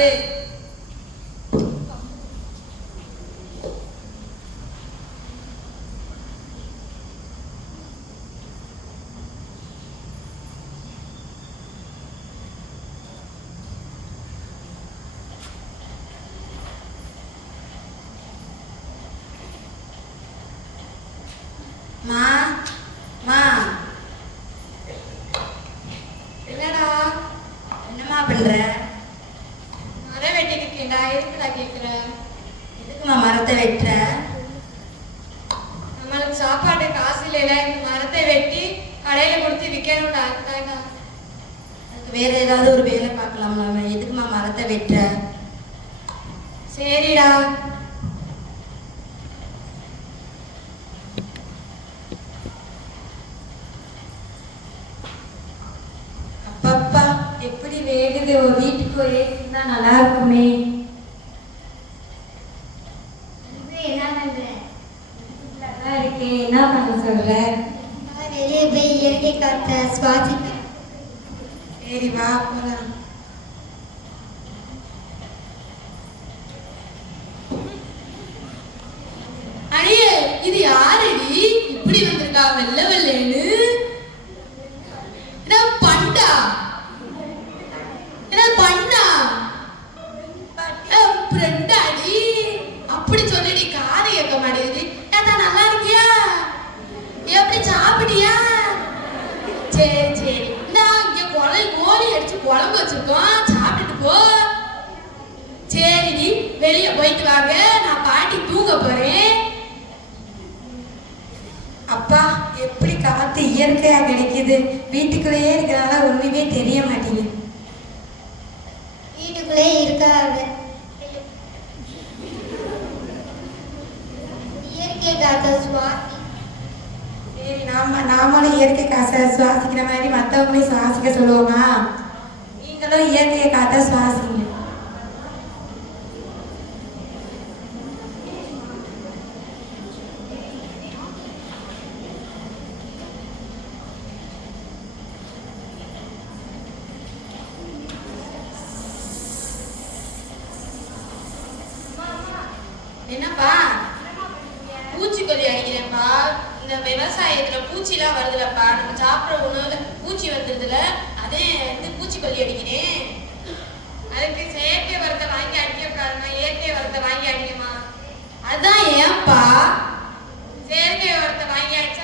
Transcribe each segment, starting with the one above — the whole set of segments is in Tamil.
கூடாது மா மா. என்னடா? என்னம்மா பண்ற? மரத்தை வெட்டுற. நம்மளுக்கு சாப்பாடு காசு இல்லைல இந்த மரத்தை வெட்டி கடையில கொடுத்து அதுதான்டா அதுக்கு வேற ஏதாவது ஒரு வேலை பார்க்கலாம்ல எதுக்கும்மா மரத்தை வெட்டுற? சரிடா. அப்பப்பா எப்படி வேகுது? வீட்டுக்கு ஏசி தான் நல்லா இருக்குமே என்ன பண்ற நல்லா இருக்கே என்ன பண்ண சொல்ற வெளியே போய் இயற்கை காத்த சுவாசிக்க சரி வா போலாம். அடியே இது யாரடி? இப்படி வந்திருக்கா வெள்ள வெள்ளேன்னு என்ன பண்டா? என்ன பண்ணா ஃப்ரெண்டாடி அப்படி சொல்லிடி காது கேட்க மாட்டேங்குது ஏதா நல்லா இருக்கியா எப்படி சாப்பிட்டியா சரி சரி நான் இங்க குழம்பு கோழி அடிச்சு குழம்பு வச்சிருக்கோம். சாப்பிட்டுட்டு போ. சரிடி வெளியே போயிட்டு வாங்க. நான் பாட்டி தூங்க போறேன். அப்பா எப்படி காத்து இயற்கையா கிடைக்குது? வீட்டுக்குள்ளேயே இருக்கிறனால ஒண்ணுமே தெரிய மாட்டேங்குது. வீட்டுக்குள்ளே இருக்காது இயற்கை காத்த சுவாசி. சரி நாம நாமளும் இயற்கை காசை சுவாசிக்கிற மாதிரி மற்றவங்களையும் சுவாசிக்க சொல்லுவோமா? நீங்களும் இயற்கையை காத்த சுவாசிங்க. என்னப்பா? பூச்சிக்கொல்லி அடிக்கிறேன்ப்பா. இந்த விவசாயத்துல பூச்சிலாம் வருதுலப்பா. நம்ம சாப்பிட்ற உணவுல பூச்சி வந்துருதுல. அதான் வந்து பூச்சிக்கொல்லி அடிக்கிறேன் அதுக்கு செயற்கை உரத்தை வாங்கி அடிக்கக்கூடாதுமா இயற்கை உரத்தை வாங்கி அடிக்கமா அதான் ஏன்பா? செயற்கை உரத்தை வாங்கி அடிச்சு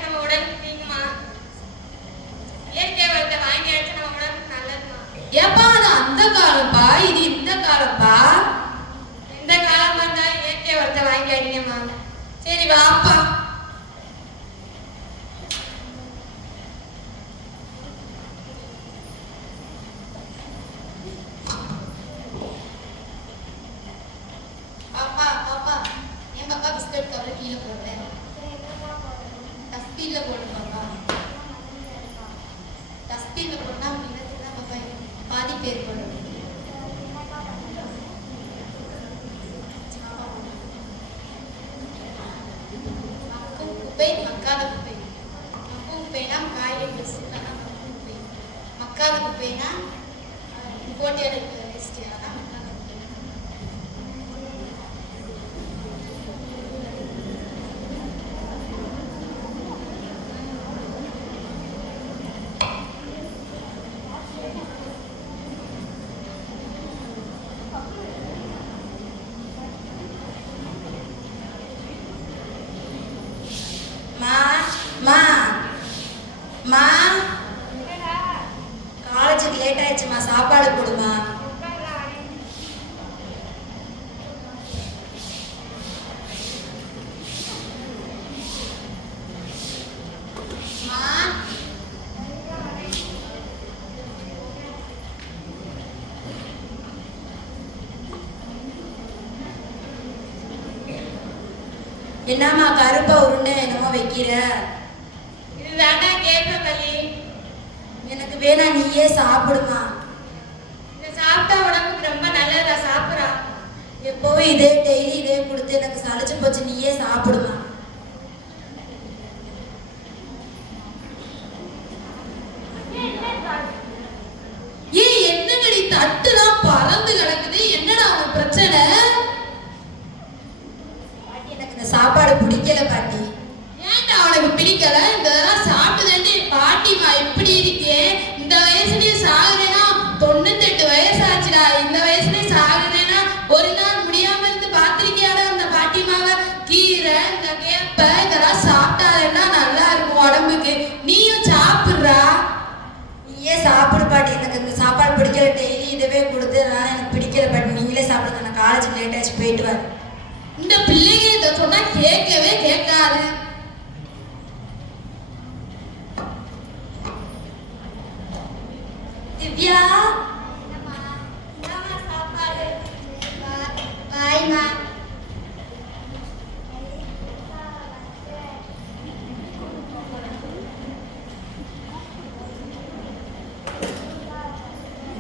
டஸ்ட்பின்ல போட்டா முன்னத்துக்கு நம்ம பாப்பா பாதி பேர் போடுறது மக்கும் குப்பை மக்காத குப்பை. மக்கும் குப்பைனா காய்கறி வேஸ்ட் மக்கும் குப்பை. மக்காத குப்பைனா போட்டி எடுக்கிற வேஸ்ட் அதான் மக்காத குப்பை மா மா மா காலேஜுக்கு லேட் ஆயிடுச்சுமா சாப்பாடு போடுமா மா என்னம்மா கருப்பா உருண்டை என்னமோ வைக்கிற? இது வேண்டாம் கேட்ப களி எனக்கு வேணா நீயே சாப்பிடுமா. இதை சாப்பிட்டா உடம்புக்கு ரொம்ப நல்லதா சாப்பிட்றா. எப்பவும் இதே டெய்லி இதே கொடுத்து எனக்கு சளிச்சு போச்சு நீயே சாப்பிடுமா. இதெல்லாம் இதெல்லாம் சாப்பிட்டுதாண்டி பாட்டிமா இப்படி இருக்கே. இந்த வயசுலயே சாகுறேன்னா தொண்ணூத்தெட்டு வயசு ஆச்சுடா இந்த வயசுலயே சாகுறேன்னா ஒரு நாள் முடியாம இருந்து பாத்திருக்கியாடா அந்த பாட்டிமாவை கீரை இந்த கேப்ப இதெல்லாம் சாப்பிட்டாலேன்னா நல்லா இருக்கும் உடம்புக்கு. நீயும் சாப்பிடுறா? நீயே சாப்பிடு பாட்டி. எனக்கு இந்த சாப்பாடு பிடிக்கல. டெய்லி இதுவே கொடுத்து அதனால எனக்கு பிடிக்கல பாட்டி. நீங்களே சாப்பிடுங்க. நான் காலேஜ் லேட் ஆச்சு. போயிட்டு வரேன். இந்த இதை சொன்னா கேட்கவே கேட்காது. திவ்யா?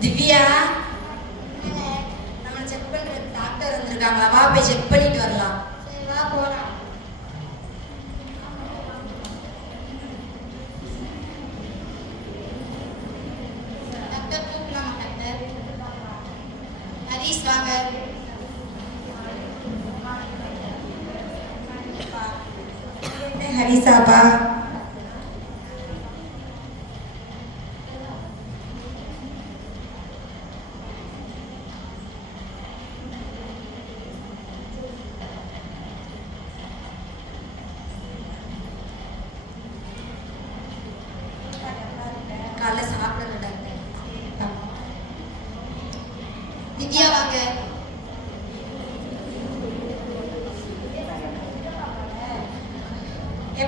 திவ்யா? நம்ம செக் பண்ற டாக்டர் வந்திருக்காங்களா? வா போய் செக் பண்ணி வரலாம் சரி வா போலாம் டாக்டர் கூப்பிடலாமா டாக்டர் ஹரீஷ் வாங்க என்ன ஹரிசாப்பா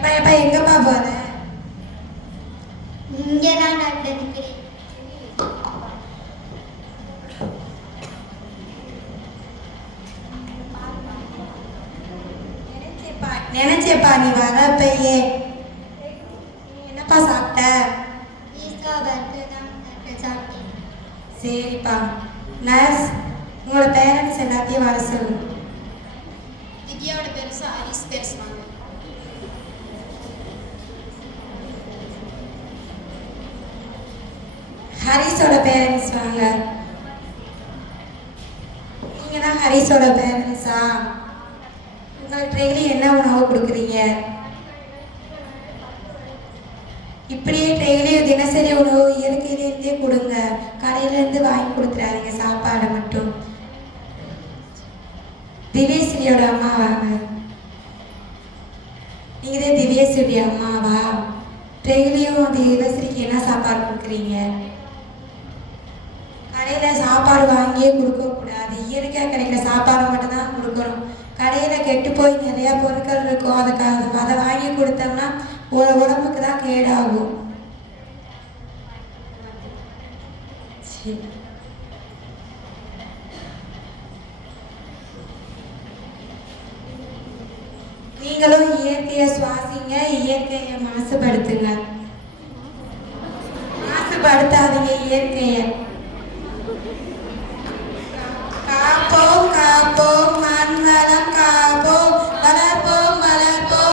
வாங்க எப்பா எங்கப்பா போற? இங்கே தான் டாக்டர் நிற்கிறேன் நினைச்சேப்பா நீ வரப்பையே என்னப்பா சாப்பிட்ட? சரிப்பா. நர்ஸ் உங்களோட பேரண்ட்ஸ் எல்லாத்தையும் வர சொல்லு. திவ்யாவோட பெருசா ஹரிஷ் பேசுவாங்க ஹரிஸோட பேரண்ட்ஸ் வாங்க. நீங்கள் தான் ஹரிஸோட பேரண்ட்ஸா உங்கள் டெய்லி என்ன உணவு கொடுக்குறீங்க? இப்படியே டெய்லியும் தினசரி உணவு இயற்கையிலேருந்தே கொடுங்க. கடையிலேருந்து வாங்கி கொடுத்துறாதீங்க சாப்பாடை மட்டும். திவ்யஸ்ரீயோட அம்மா வாங்க நீங்கள் தான் திவ்யஸ்ரீ அம்மாவா டெய்லியும் திவ்யஸ்ரீக்கு என்ன சாப்பாடு கொடுக்குறீங்க? கடையில் சாப்பாடு வாங்கியே கொடுக்கக்கூடாது இயற்கையாக கிடைக்கிற சாப்பாடு மட்டும்தான் கொடுக்கணும். கடையில் கெட்டு போய் நிறையா பொருட்கள் இருக்கும். அதுக்காக அதை வாங்கி கொடுத்தோம்னா ஒரு உடம்புக்கு தான் கேடாகும். சரி. நீங்களும் இயற்கையை சுவாசிங்க இயற்கையை மாசுபடுத்துங்க. மாசுபடுத்தாதீங்க இயற்கையை.